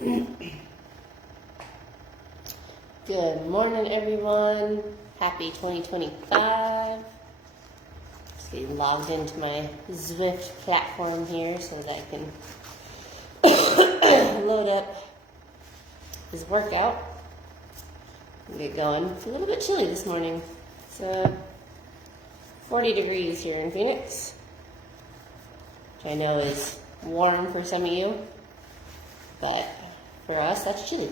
Good morning, everyone. Happy 2025. Just getting logged into my Zwift platform here so that I can load up this workout and get going. It's a little bit chilly this morning. It's 40 degrees here in Phoenix, which I know is warm for some of you, but for us, that's chilly.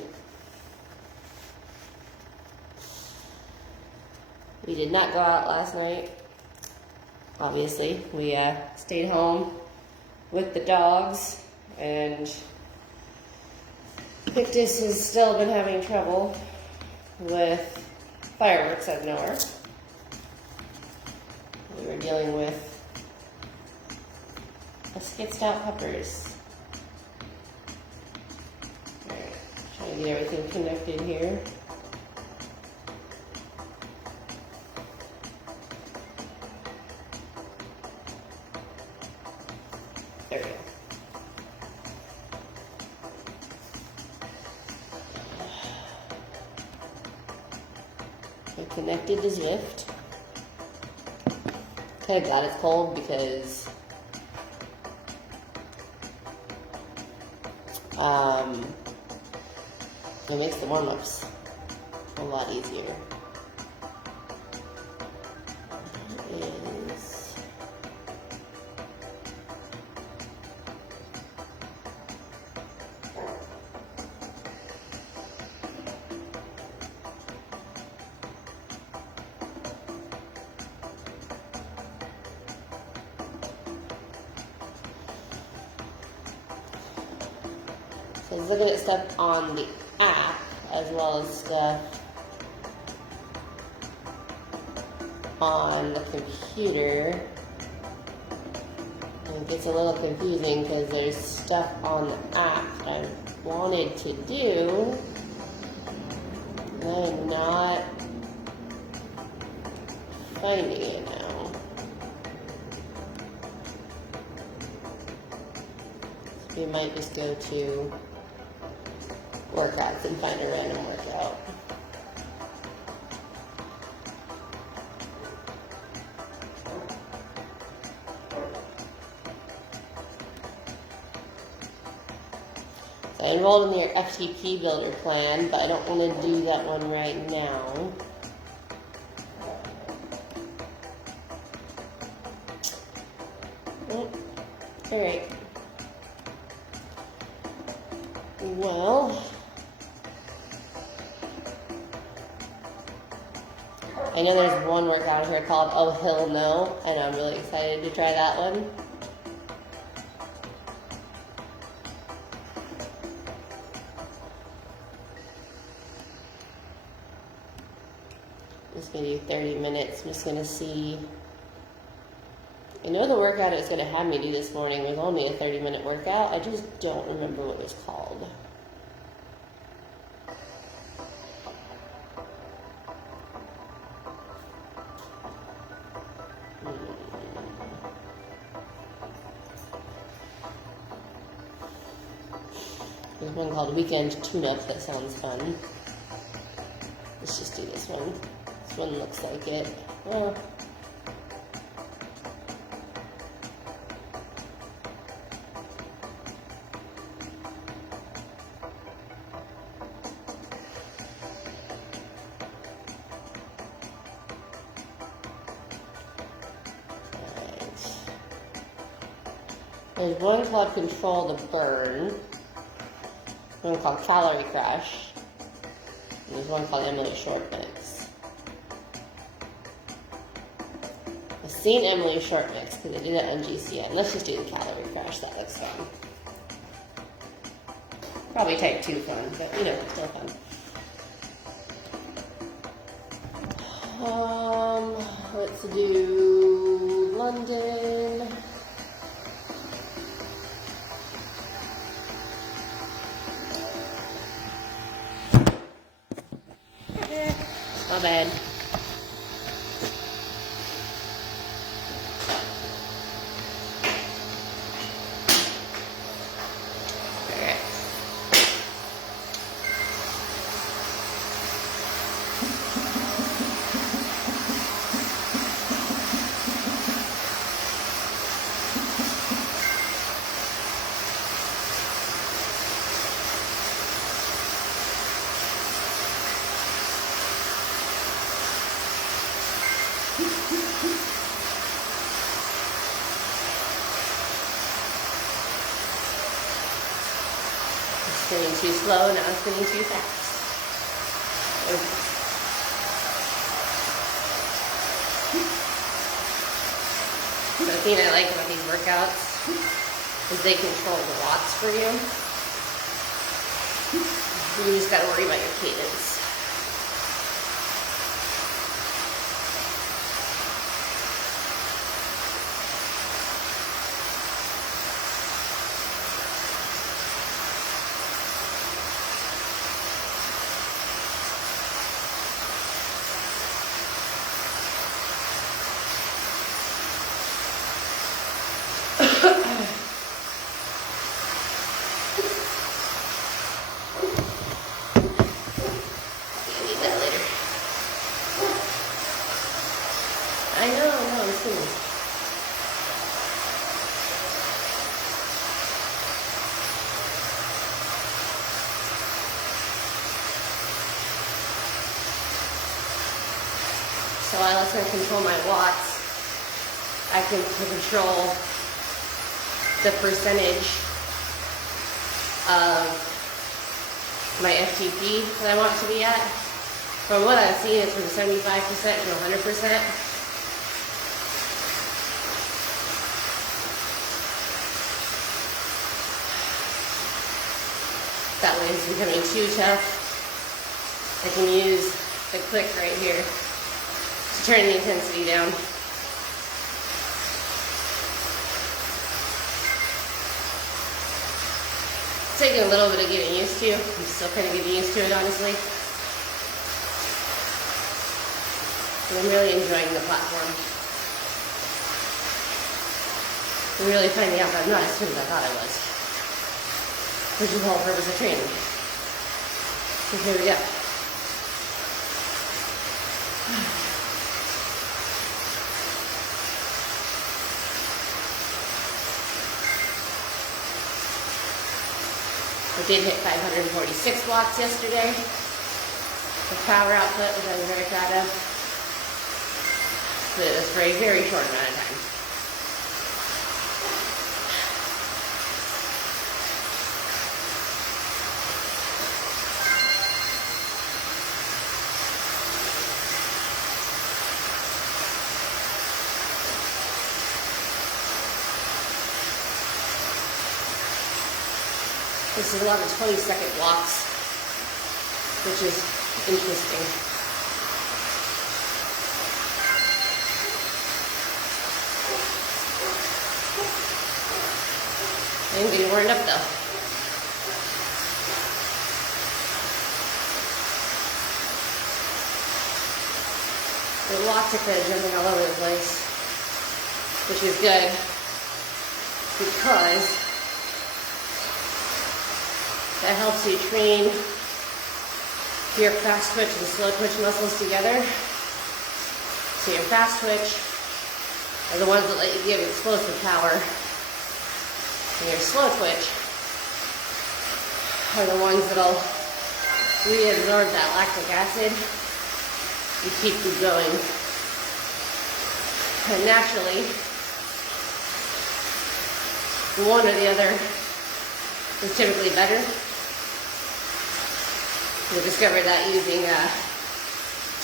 We did not go out last night, obviously. We stayed home with the dogs, and Pictus has still been having trouble with fireworks out of nowhere. We were dealing with skipped out peppers. Alright, trying to get everything connected here. There we go. I connected to Zwift. Kind of glad it's cold because it makes the warm-ups a lot easier. So I was looking at stuff on the app as well as stuff on the computer. And it gets a little confusing because there's stuff on the app that I wanted to do, and I'm not finding it now. So we might just go to workouts and find a random workout. So I enrolled in your FTP builder plan, but I don't want to do that one right now. Alright. Well, I know there's one workout here called Oh Hell No, and I'm really excited to try that one. I'm just going to do 30 minutes. I'm just going to see. I know the workout it was going to have me do this morning was only a 30-minute workout. I just don't remember what it was called. There's one called Weekend Tune-Up that sounds fun. Let's just do this one. This one looks like it. Well, there's one called Control the Burn, one called Calorie Crash, and there's one called Emily Short Mix. I've seen Emily Short Mix because I did that on GCN. Let's just do the Calorie Crash, that looks fun. Probably type 2 fun, but you know, still fun. Let's do London. My bad. Spinning too slow, now spinning too fast. The thing I like about these workouts is they control the watts for you. You just gotta worry about your cadence. So while it's going to control my watts, I can control the percentage of my FTP that I want to be at. From what I've seen, it's from 75% to 100%. That way, if it's becoming too tough, I can use the click right here to turn the intensity down. It's taking a little bit of getting used to. I'm still kind of getting used to it, honestly. But I'm really enjoying the platform. I'm really finding out that I'm not as fit as I thought I was, which is the whole purpose of training. So here we go. I did hit 546 watts yesterday. The power output, which I was very proud of. But it was for a very short amount of time. This is a lot of 20-second blocks, which is interesting. I'm getting warmed up though. The watts are kind of jumping all over the place, which is good because that helps you train your fast twitch and slow twitch muscles together. So your fast twitch are the ones that let you give explosive power. And your slow twitch are the ones that'll reabsorb that lactic acid and keep you going. And naturally, one or the other is typically better. We discovered that using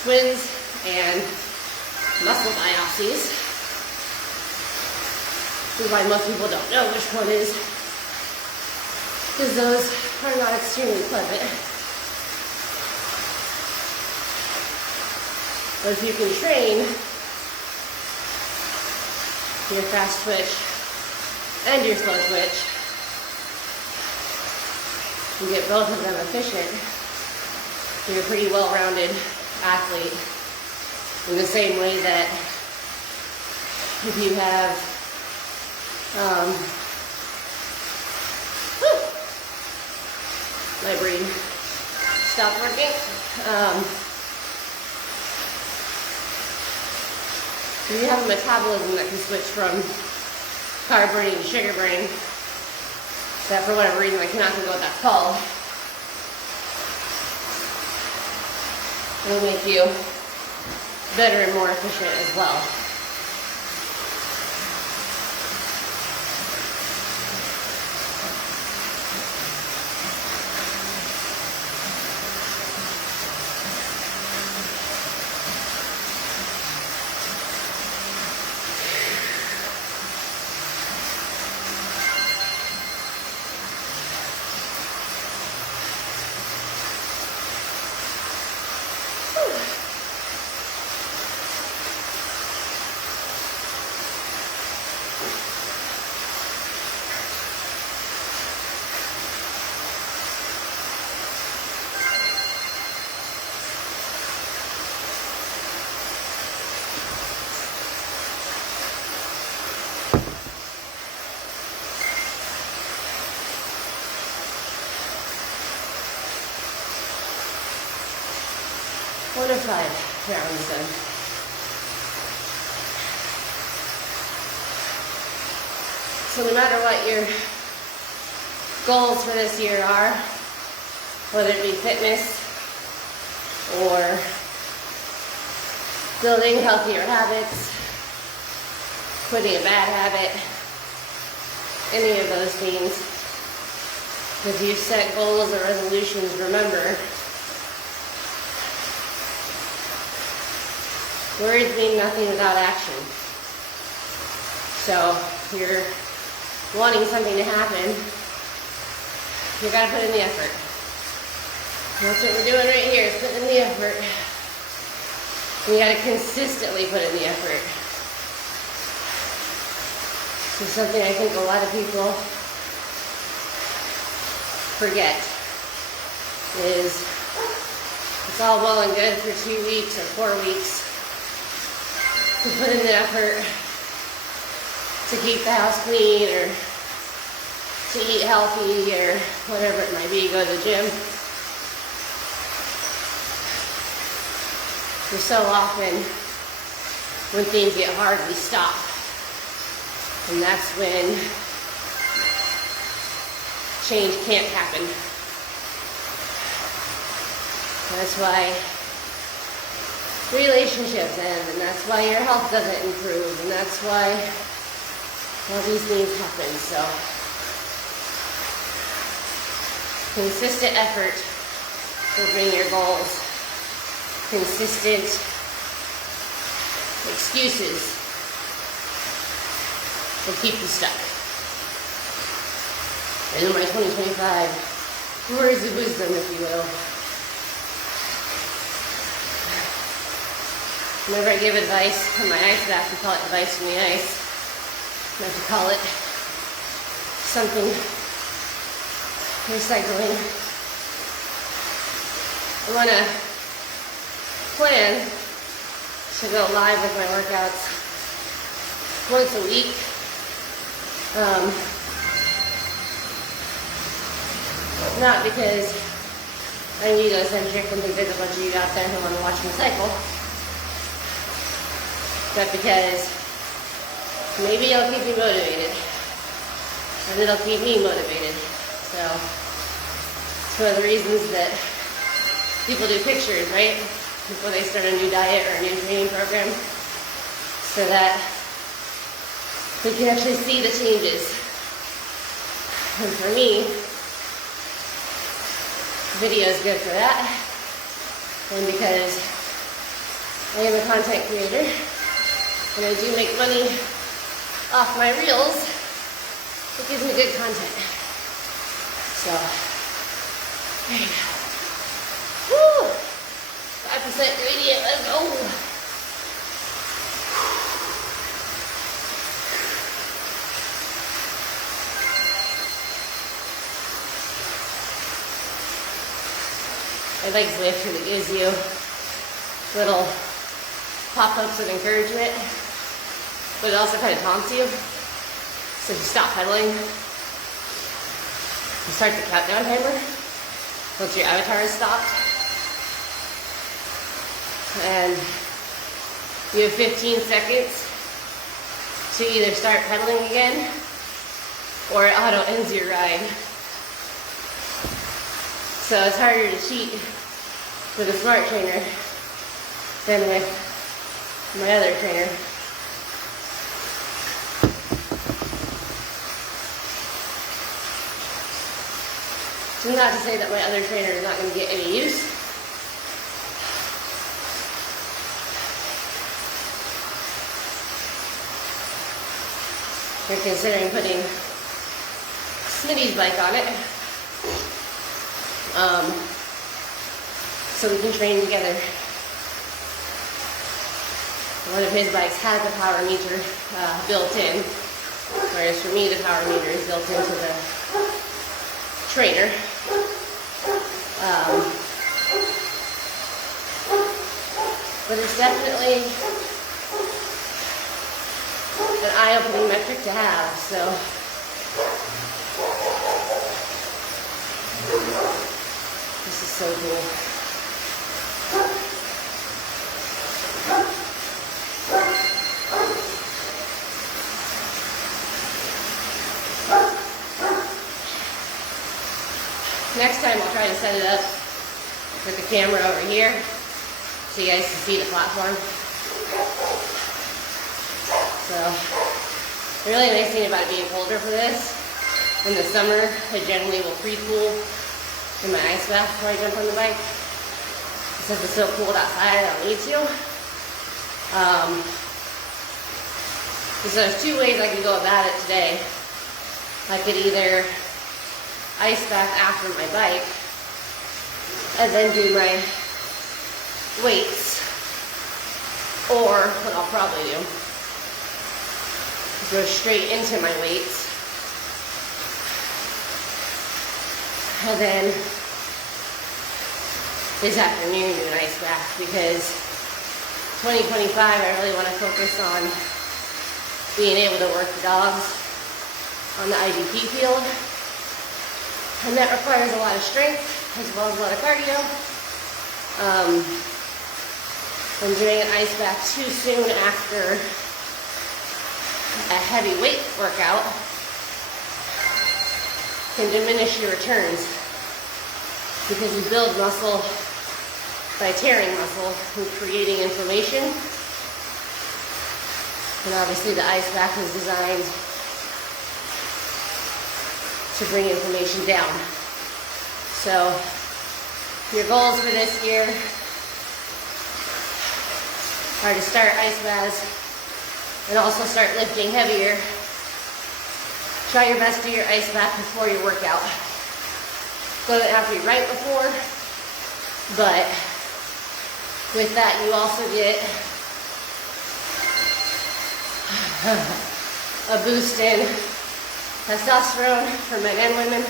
twins and muscle biopsies. This is why most people don't know which one is, because those are not extremely pleasant. But if you can train your fast twitch and your slow twitch, you get both of them efficient, you're a pretty well-rounded athlete. In the same way that if you have my brain stopped working. If you have a metabolism that can switch from carb burning to sugar burning, that for whatever reason I cannot think of what that's called, will make you better and more efficient as well. 4 to 5 rounds done. So no matter what your goals for this year are, whether it be fitness or building healthier habits, quitting a bad habit, any of those things, if you've set goals or resolutions, remember, words mean nothing without action. So if you're wanting something to happen, you gotta put in the effort. And that's what we're doing right here, is putting in the effort. We gotta consistently put in the effort. So something I think a lot of people forget is it's all well and good for 2 weeks or 4 weeks to put in the effort to keep the house clean or to eat healthy or whatever it might be, go to the gym. For so often, when things get hard, we stop. And that's when change can't happen. That's why relationships end, and that's why your health doesn't improve, and that's why all these things happen. So, consistent effort will bring your goals. Consistent excuses will keep you stuck. And in my 2025 words of wisdom, if you will. Whenever I give advice on my ice bath, we call it advice from the ice. I have to call it something recycling. I want to plan to go live with my workouts once a week. Not because I'm egocentric and think there's a bunch of you out there who want to watch me cycle, but because maybe it'll keep me motivated, and it'll keep me motivated. So it's one of the reasons that people do pictures, right? Before they start a new diet or a new training program, so that we can actually see the changes. And for me, video is good for that. And because I am a content creator and I do make money off my reels, it gives me good content. So, there you go. Woo! 5% gradient, let's go! I like Zwift because it gives you little pop-ups of encouragement, but it also kind of taunts you. So if you stop pedaling, you start the countdown timer once your avatar is stopped. And you have 15 seconds to either start pedaling again or it auto ends your ride. So it's harder to cheat with a smart trainer than with my other trainer. So not to say that my other trainer is not going to get any use. We're considering putting Smitty's bike on it. So we can train together. One of his bikes has a power meter built in, whereas for me the power meter is built into the trainer. But it's definitely an eye-opening metric to have, so this is so cool. Next time I'll try to set it up with the camera over here so you guys can see the platform. So, the really nice thing about it being colder for this, in the summer, I generally will pre-cool in my ice bath before I jump on the bike. Since it's so cold outside, I don't need to. So there's two ways I could go about it today. I could either ice bath after my bike and then do my weights, or what I'll probably do is go straight into my weights and then this afternoon do an ice bath, because 2025 I really want to focus on being able to work the dogs on the IDP field, and that requires a lot of strength as well as a lot of cardio. And doing an ice bath too soon after a heavy weight workout can diminish your returns, because you build muscle by tearing muscle and creating inflammation. And obviously the ice bath is designed to bring inflammation down. So your goals for this year are to start ice baths and also start lifting heavier. Try your best to do your ice bath before your workout. Doesn't have to be right before, but with that you also get a boost in testosterone for men and women,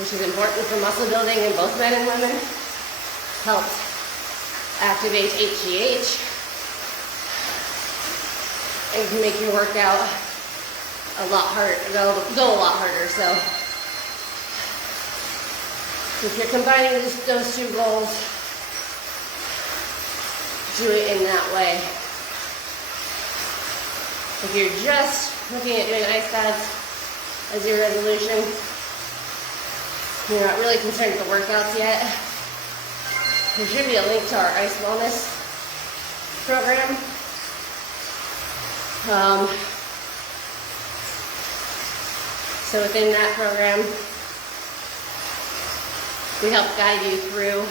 which is important for muscle building in both men and women. Helps activate HGH and can make your workout a lot harder, go a lot harder. So if you're combining those two goals, do it in that way. If you're just looking at doing ice baths as your resolution, you're not really concerned with the workouts yet, there should be a link to our Ice Wellness program. So within that program, we help guide you through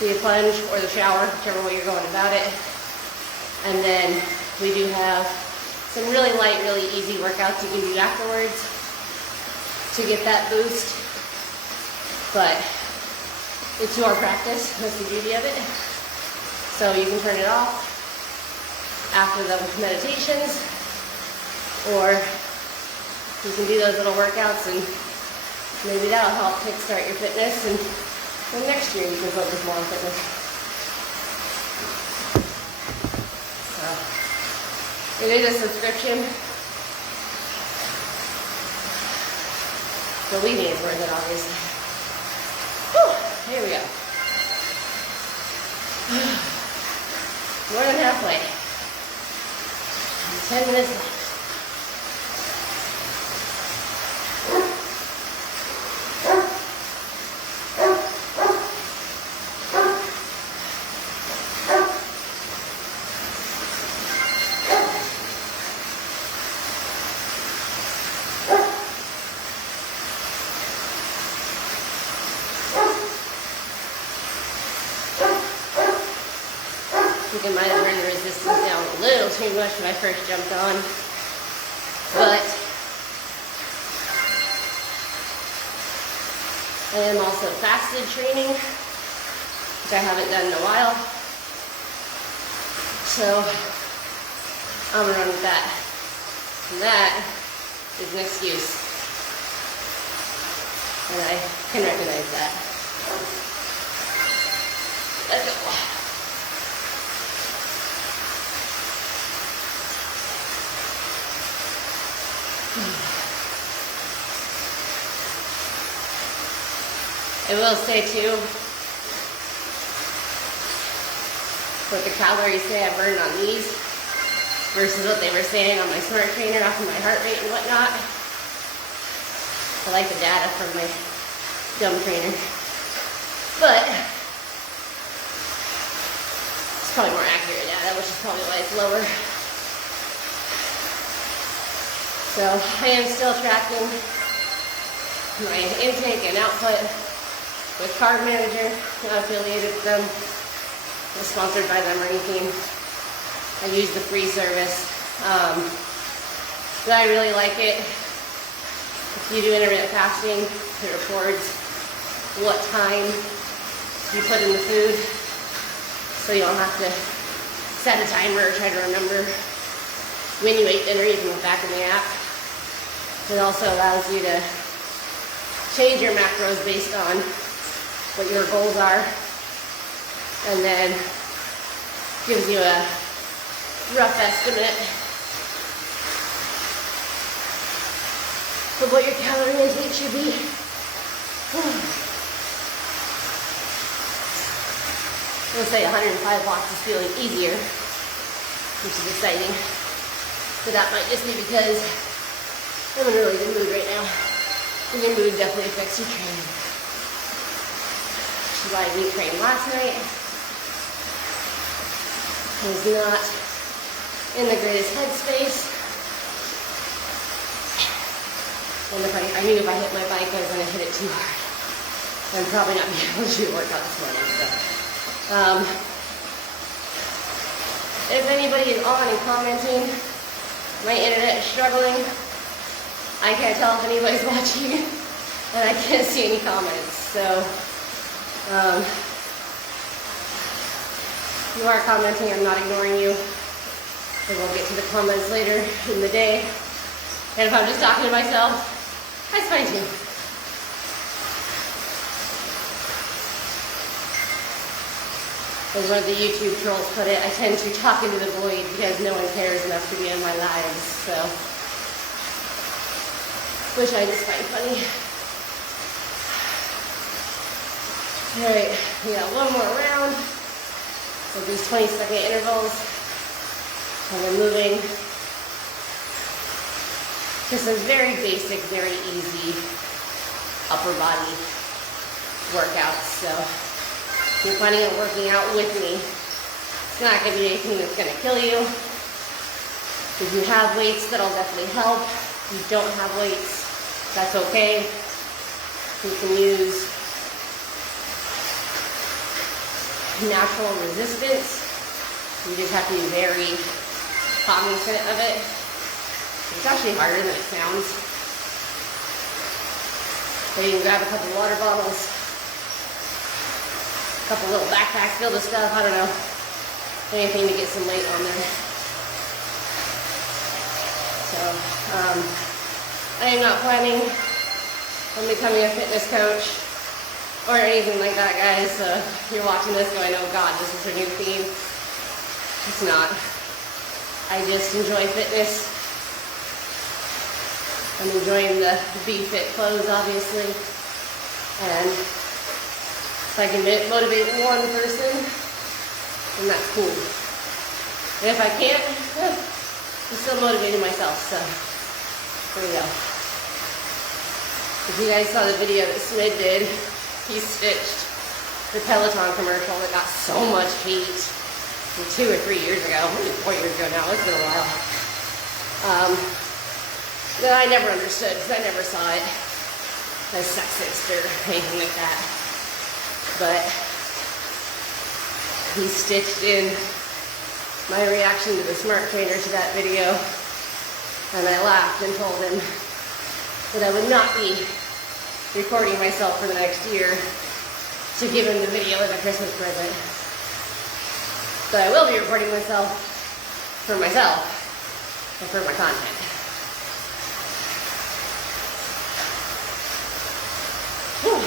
the plunge or the shower, whichever way you're going about it. And then we do have some really light, really easy workouts you can do afterwards to get that boost. But it's your practice, that's the beauty of it. So you can turn it off after the meditations, or you can do those little workouts, and maybe that'll help kickstart your fitness, and then next year you can focus more on fitness. It is a subscription. Believe me, it's worth it, obviously. Whew, here we go. More than halfway. 10 minutes left. I think I might have turned the resistance down a little too much when I first jumped on, but I am also fasted training, which I haven't done in a while, so I'm gonna run with that. And that is an excuse, and I can recognize that. Let's go. I will say too, what the calories say I burned on these versus what they were saying on my smart trainer off of my heart rate and whatnot. I like the data from my dumb trainer. But it's probably more accurate data, which is probably why it's lower. So I am still tracking my intake and output with Carb Manager, not affiliated with them, not sponsored by them or anything. I use the free service, but I really like it. If you do intermittent fasting, it records what time you put in the food, so you don't have to set a timer or try to remember when you ate dinner. You can look back in the app. It also allows you to change your macros based on what your goals are, and then gives you a rough estimate of what your calorie intake should be. I'm gonna say 105 watts is feeling easier, which is exciting. But that might just be because I'm in a really good mood right now. And your mood definitely affects your training. Which is why I didn't train last night. I was not in the greatest headspace. And I knew if I hit my bike, I was going to hit it too hard. I'm probably not be able to do a workout this morning. So, if anybody is on and commenting, my internet is struggling. I can't tell if anybody's watching, and I can't see any comments. So, if you are commenting, I'm not ignoring you. And we'll get to the comments later in the day. And if I'm just talking to myself, that's fine too. As one of the YouTube trolls put it, I tend to talk into the void because no one cares enough to be in my lives. So, which I just find funny. All right, we got one more round with these 20-second intervals, and we're moving to some very basic, very easy upper body workouts. So if you're planning on working out with me, it's not going to be anything that's going to kill you. If you have weights, that'll definitely help. If you don't have weights, that's okay. You can use natural resistance. You just have to be very cognizant of it. It's actually harder than it sounds. So you can grab a couple water bottles, a couple little backpacks filled with stuff, I don't know, anything to get some weight on there. So, I am not planning on becoming a fitness coach or anything like that, guys. So if you're watching this going, oh God, this is her new theme. It's not. I just enjoy fitness. I'm enjoying the BFit clothes, obviously. And if I can motivate one person, then that's cool. And if I can't, I'm still motivating myself, so there we go. If you guys saw the video that Smid did, he stitched the Peloton commercial that got so much hate 2 or 3 years ago, maybe 4 years ago now, it's been a while. That I never understood because I never saw it as sexist or anything like that. But he stitched in my reaction to the smart trainer to that video, and I laughed and told him that I would not be recording myself for the next year to give him the video as a Christmas present. But I will be recording myself for myself and for my content. Whew.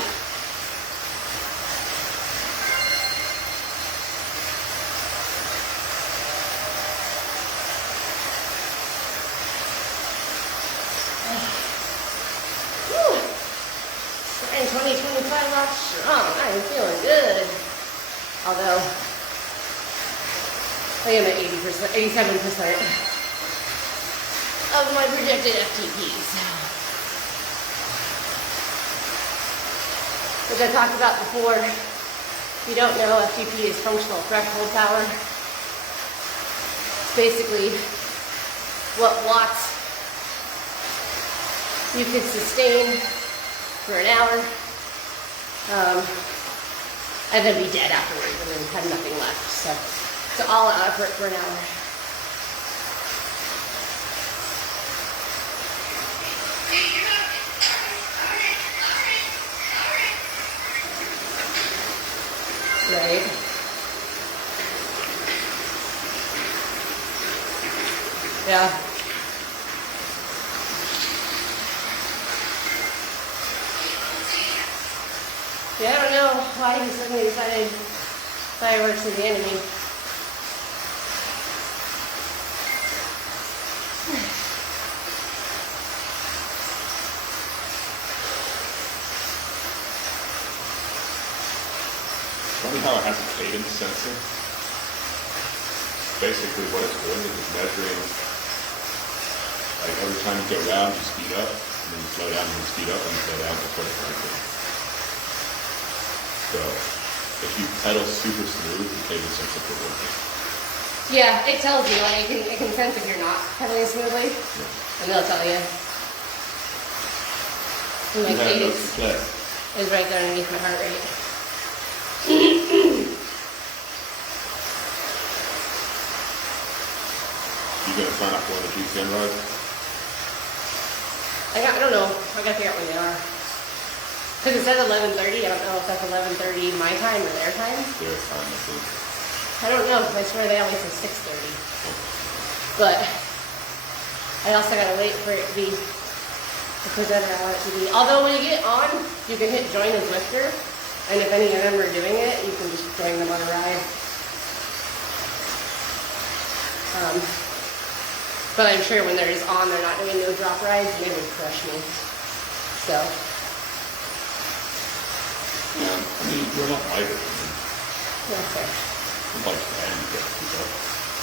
Starting 2025 off strong. I am feeling good. Although I am at 80%, 87% of my projected FTPs. which I talked about before. If you don't know, FTP is functional threshold power. It's basically what watts you could sustain for an hour, and then be dead afterwards and then have nothing left. So it's all out effort for an hour. Right. Yeah. Yeah, I don't know why he suddenly decided fireworks is the enemy. Funny how it has a cadence sensor. Basically what it's doing is it's measuring, like every time you go round you speed up, and then you slow down and you speed up and you slow down, that's what it's like. So if you pedal super smooth, the cadence sensor will work. Yeah, it tells you, like, it can sense if you're not pedaling smoothly, and they'll tell you. And my cadence is right there underneath my heart rate. You gonna sign up for one of the GCN rides? I don't know. I gotta figure out when they are. Because it says 11:30. I don't know if that's 11:30 my time or their time. Their time, I think. I don't know. I swear they always say 6:30. But I also gotta wait for it to be the presenter I want it to be. Although when you get on, you can hit join a Zwifter. And if any of them are doing it, you can just join them on a ride. But I'm sure when they're just on, they're not doing no drop rides, and they would crush me. So. Yeah, I mean, you're not lighter. Yeah, fair. I'm like Randy, you can't keep up.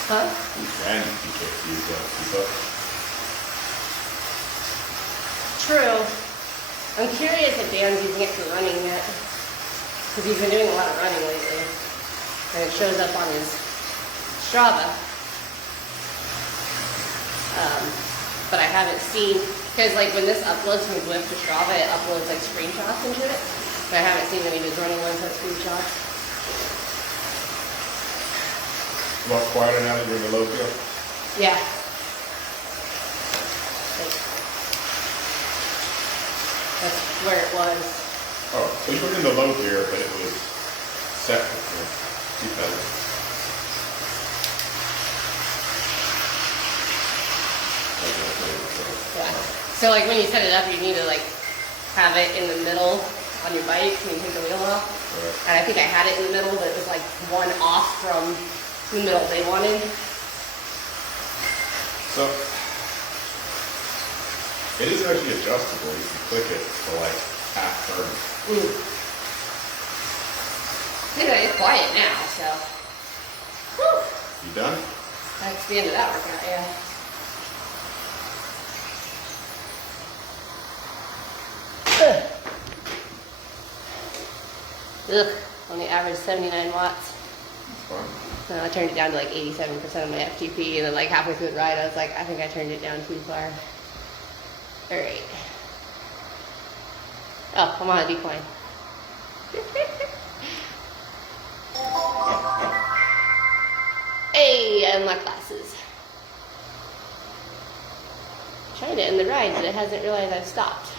Huh? Who's Randy, you can't keep up. True. I'm curious if Dan's using it for running yet. Because he's been doing a lot of running lately. And it shows up on his Strava. But I haven't seen, because like when this uploads from Zwift to Strava, it uploads like screenshots into it. But I haven't seen any of his running ones have screenshots. A lot quieter now that you're in the low field? Yeah. That's where it was. Oh, so you were in the low gear, but it was set for 2 pedals. Yeah. So like when you set it up, you need to like have it in the middle on your bike when you take the wheel off. Right. And I think I had it in the middle, but it was like one off from the middle they wanted. So it is actually adjustable. You can click it for like half turn. It's quiet now, so. Whew. You done? That's the end of that workout, yeah. Ugh, only average 79 watts. That's fine. I turned it down to like 87% of my FTP, and then like halfway through the ride, I was like, I think I turned it down too far. All right. Oh, I'm on a decline. Hey, I unlocked glasses. Trying to end the ride, but it hasn't realized I've stopped.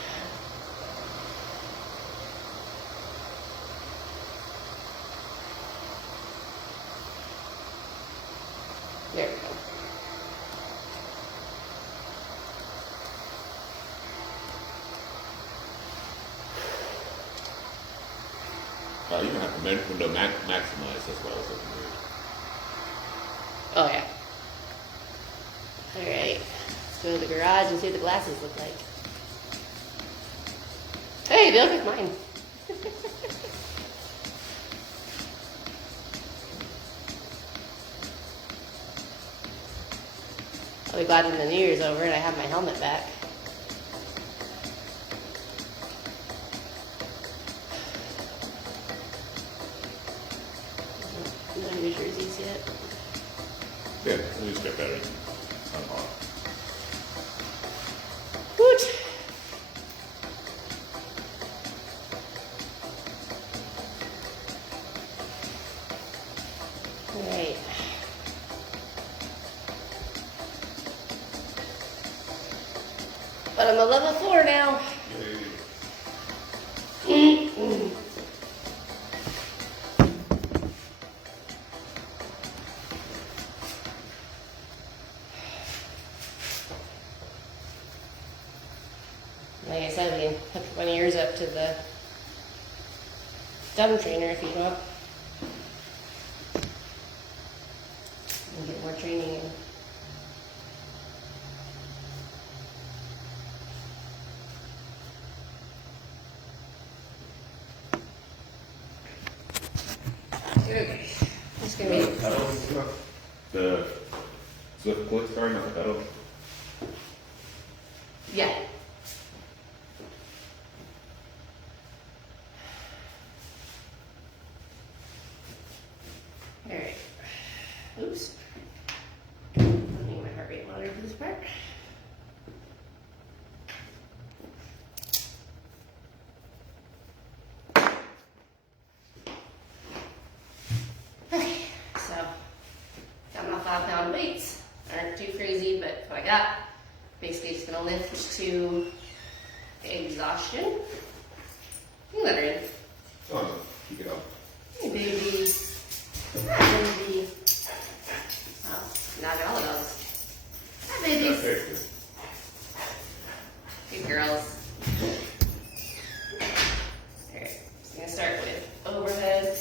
There we go. You can have the window maximized as well as looking weird. Oh yeah. Alright. Let's go to the garage and see what the glasses look like. Hey, they look like mine. I'll be glad when the New Year's over and I have my helmet back. close yet? Yeah, at least get better. Not hot. Good. Alright. But I'm a level 4 now. Like I said, we can hook one of yours up to the dumb trainer if you want. And get more training in. Okay. It's gonna be Pedals, the Zwift glitch bar, not the pedal. yeah. Alright. Oops. I need my heart rate monitor for this part. Okay, so got my 5-pound weights. Aren't too crazy, but what I got. Basically just gonna lift to exhaustion. You can let her in. Oh, keep it up. Hey baby. Hi baby. Well, now I got all the dogs. Hi babies. Okay. Good girls. Alright, so I'm gonna start with overhead.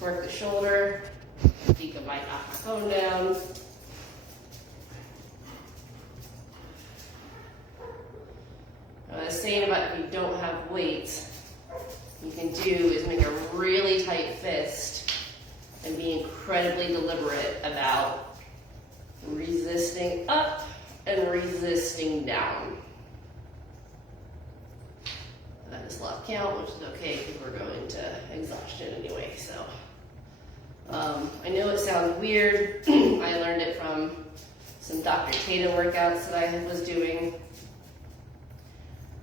Work the shoulder. You can might knock my phone down. I was saying about if you don't have weights, you can do is make a really tight fist and be incredibly deliberate about resisting up and resisting down. That is left count, which is okay because we're going to exhaustion anyway. So I know it sounds weird. I learned it from some Dr. 𝐇𝐎𝐒 workouts that I was doing.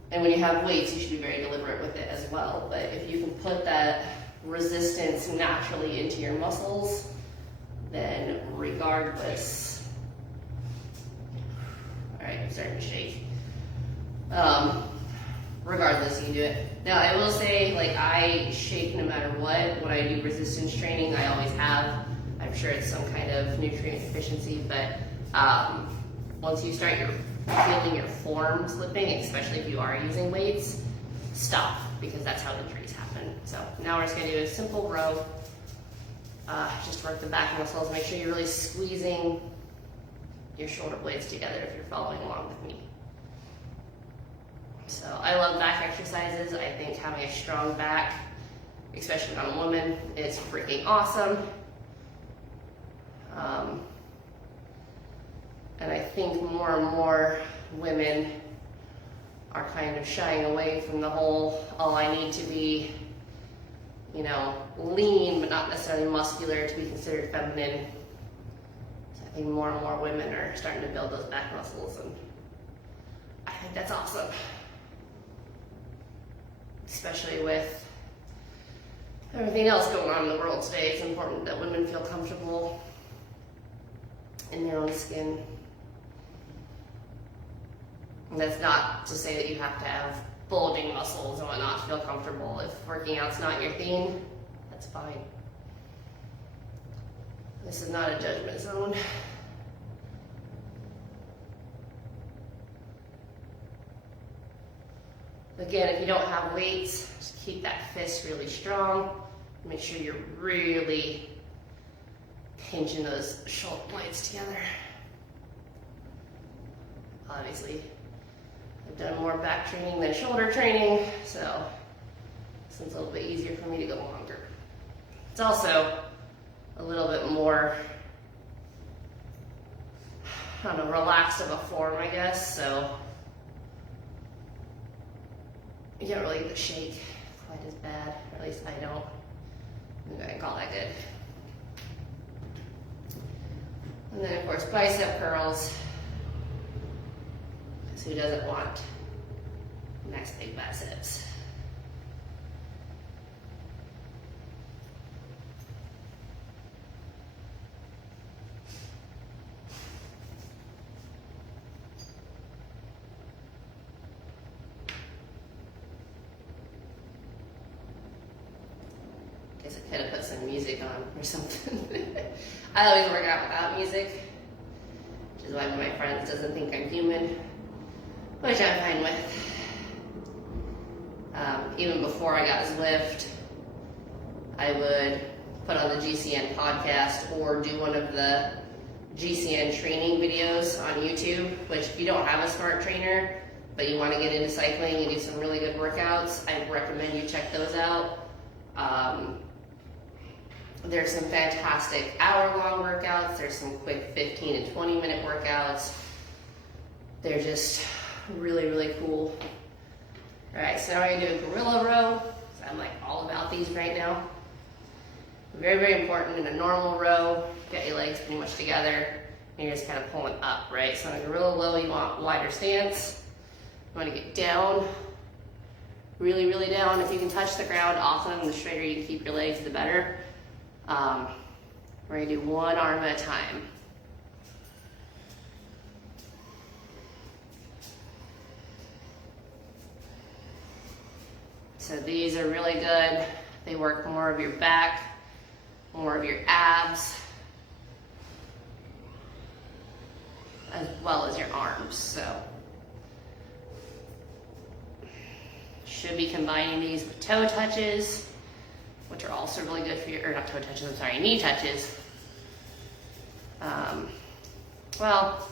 And when you have weights, you should be very deliberate with it as well. But if you can put that resistance naturally into your muscles, then regardless, all right, I'm starting to shake. Regardless, you can do it. Now, I will say, like, I shake no matter what. When I do resistance training, I always have. I'm sure it's some kind of nutrient deficiency, but once you start feeling your form slipping, especially if you are using weights, stop, because that's how injuries happen. So now we're just gonna do a simple row. Just work the back muscles. Make sure you're really squeezing your shoulder blades together if you're following along with me. So I love back exercises. I think having a strong back, especially on a woman, is freaking awesome. And I think more and more women are kind of shying away from the whole, oh, I need to be, you know, lean but not necessarily muscular to be considered feminine. So I think more and more women are starting to build those back muscles, and I think that's awesome. Especially with everything else going on in the world today, it's important that women feel comfortable in their own skin. And that's not to say that you have to have bulging muscles and whatnot to feel comfortable. If working out's not your thing, that's fine. This is not a judgment zone. Again, if you don't have weights, just keep that fist really strong. Make sure you're really pinching those shoulder blades together. Obviously, I've done more back training than shoulder training, so this one's a little bit easier for me to go longer. It's also a little bit more, I don't know, relaxed of a form, I guess, so you don't really get the shake quite as bad, or at least I don't. Maybe I can call that good. And then of course bicep curls. Because who doesn't want nice big biceps? Guess I could have put some music on or something. I always work out without music, which is why one of my friends doesn't think I'm human, which I'm fine with. Even before I got Zwift, I would put on the GCN podcast or do one of the GCN training videos on YouTube, which if you don't have a smart trainer, but you want to get into cycling and do some really good workouts, I recommend you check those out. There's some fantastic hour-long workouts. There's some quick 15 and 20-minute workouts. They're just really, really cool. All right, so now we're gonna do a gorilla row. So I'm like all about these right now. Very, very important in a normal row. Get your legs pretty much together, and you're just kind of pulling up, right? So in a gorilla row, you want wider stance. You want to get down, really, really down. If you can touch the ground, awesome. The straighter you can keep your legs, the better. We're gonna do one arm at a time. So these are really good. They work more of your back, more of your abs, as well as your arms. So should be combining these with toe touches, which are also really good for your, or not toe touches, I'm sorry, knee touches. Well,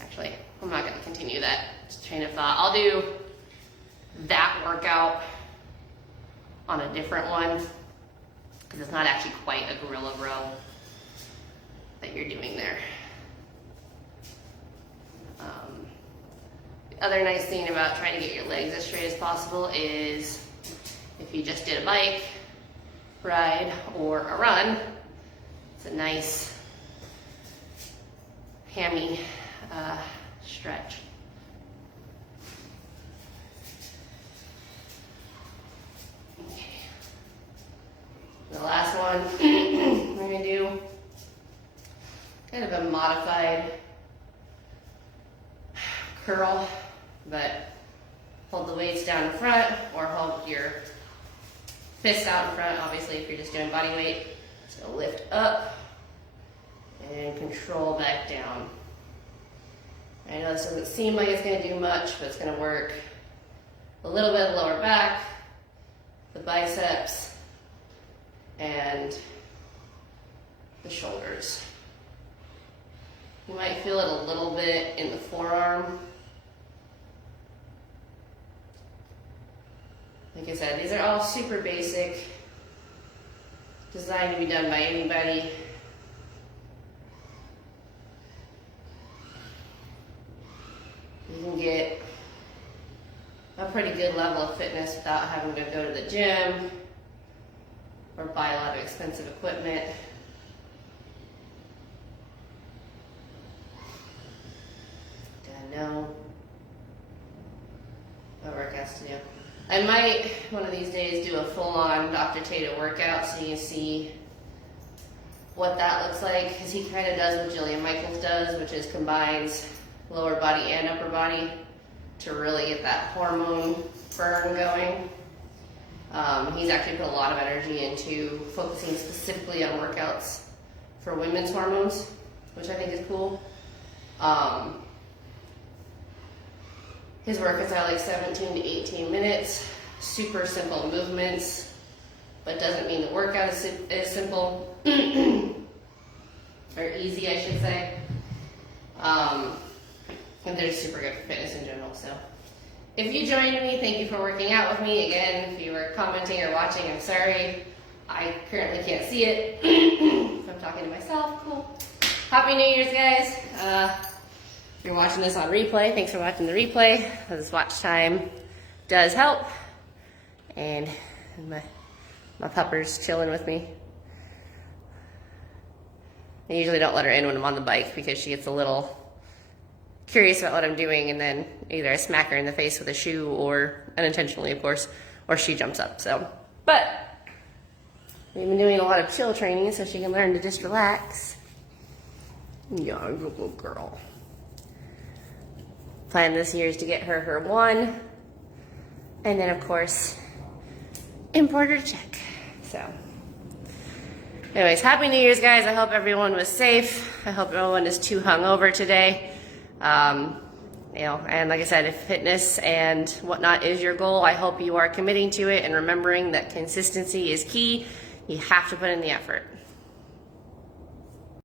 actually, I'm not gonna continue that train of thought. I'll do that workout on a different one, because it's not actually quite a gorilla row that you're doing there. The other nice thing about trying to get your legs as straight as possible is if you just did a bike ride or a run, it's a nice hammy stretch. Okay. The last one we're gonna do kind of a modified curl, but hold the weights down in front or hold your fist out in front, obviously if you're just doing body weight. So lift up and control back down. I know this doesn't seem like it's gonna do much, but it's gonna work a little bit of the lower back, the biceps, and the shoulders. You might feel it a little bit in the forearm. Like I said, these are all super basic, designed to be done by anybody. You can get a pretty good level of fitness without having to go to the gym or buy a lot of expensive equipment. Know what workouts to do. I might, one of these days, do a full-on Dr. Tata workout so you can see what that looks like, because he kind of does what Jillian Michaels does, which is combines lower body and upper body to really get that hormone burn going. He's actually put a lot of energy into focusing specifically on workouts for women's hormones, which I think is cool. His workouts are like 17 to 18 minutes, super simple movements, but doesn't mean the workout is simple, or easy, I should say. And they're super good for fitness in general. So if you joined me, thank you for working out with me. Again, if you were commenting or watching, I'm sorry. I currently can't see it. I'm talking to myself. Cool. Happy New Year's, guys. If you're watching this on replay, thanks for watching the replay. This watch time does help. And my pupper's chilling with me. I usually don't let her in when I'm on the bike because she gets a little curious about what I'm doing, and then either I smack her in the face with a shoe, or unintentionally, of course, or she jumps up. So, but we've been doing a lot of chill training so she can learn to just relax. Yeah, good little girl. Plan this year is to get her 1, and then of course import her to Czech. So anyways, happy New Year's, guys. I hope everyone was safe. I hope no one is too hungover today. You know, and like I said, if fitness and whatnot is your goal, I hope you are committing to it and remembering that consistency is key. You have to put in the effort.